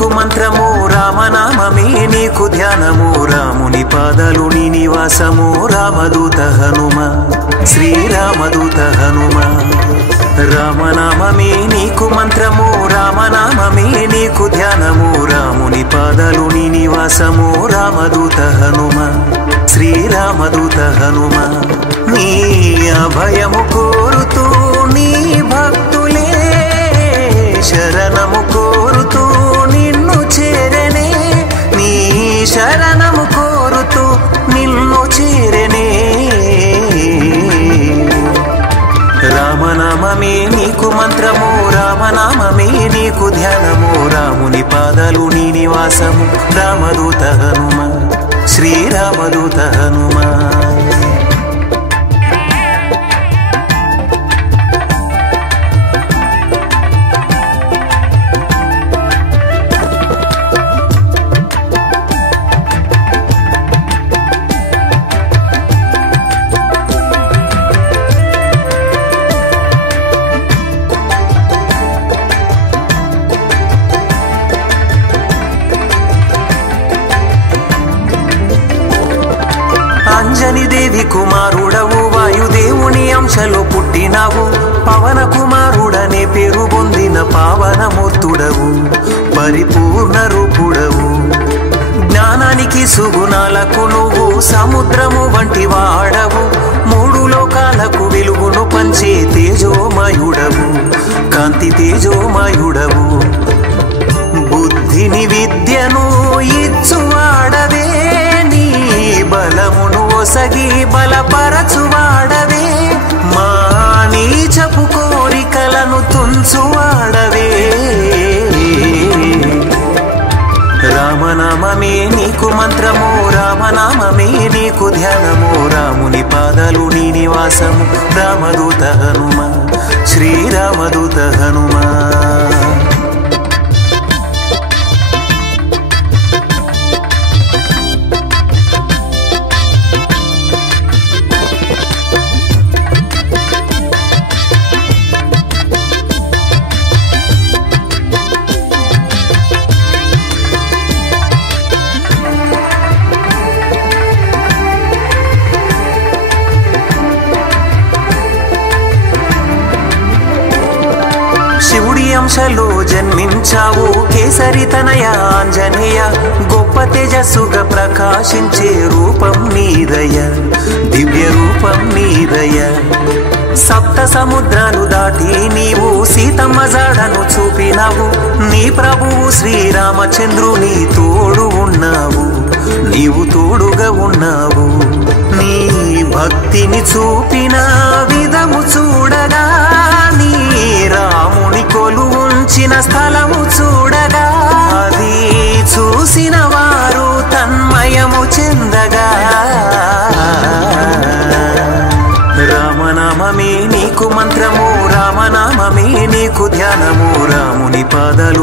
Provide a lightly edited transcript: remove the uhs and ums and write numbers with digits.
నీకు మంత్రము రామనామమే నీకు ధ్యానము రాముని పాదాలు నీ నివాసము రామదూత హనుమ శ్రీరామదూత హనుమ రామనామమే నీకు మంత్రము రామనామమే నీకు ధ్యానము రాముని పాదాలు నీ నివాసము రామదూత హనుమ శ్రీరామదూత హనుమ నీ అభయము కోరుతూ నీ భక్తులే శరణము కోరుతూ నిన్ను చేరనే నీ శరణము కోరుతూ నిన్ను చేరనే రామనామమే నీకు మంత్రము రామనామమే నీకు ధ్యానము రాముని పాదాలు నీ నివాసము రామదూత హనుమ శ్రీరామదూత హనుమ అంజని దేవి కుమారుడవు వాయుదేవుని అంశలో పుట్టినావు పవన కుమారుడనే పేరు పొందిన పావనమూర్తుడవు పరిపూర్ణ రూపుడవు జ్ఞానానికి సుగుణాలకు నువ్వు సముద్రము వంటి వాడవు మూడు లోకాలకు వెలుగును పంచే తేజోమయుడవు కాంతి తేజోమయుడవు బుద్ధిని విద్యను ఇచ్చువాడవే నీ బలమును ఒసగి బలపరచువాడవే మా నీచపు కోరికలను తుంచువాడవే రామనామమే నీకు మంత్రము రామనామమే నీకు ధ్యానము రాముని పాదాలు నీ నివాసము రామదూత హనుమ శ్రీరామదూత హనుమ శివుడి అంశలో జన్మించావు కేసరి తనయ ఆంజనేయ గొప్ప తేజస్సుగా ప్రకాశించే రూపం నీదయ దివ్య రూపం నీదయ సప్త సముద్రాలు దాటి నీవు సీతమ్మ జాడను చూపినావు నీ ప్రభువు శ్రీరామచంద్రుని తోడు ఉన్నావు నీవు తోడుగా ఉన్నావు నీ భక్తిని చూపిన విధము చూడగా నీ రాముని కొలువుంచిన స్థలము చూడగా అది చూసిన వారు తన్మయము చెందగా రామనామమే నీకు మంత్రము రామనామమే నీకు ధ్యానము రాముని పాదాలు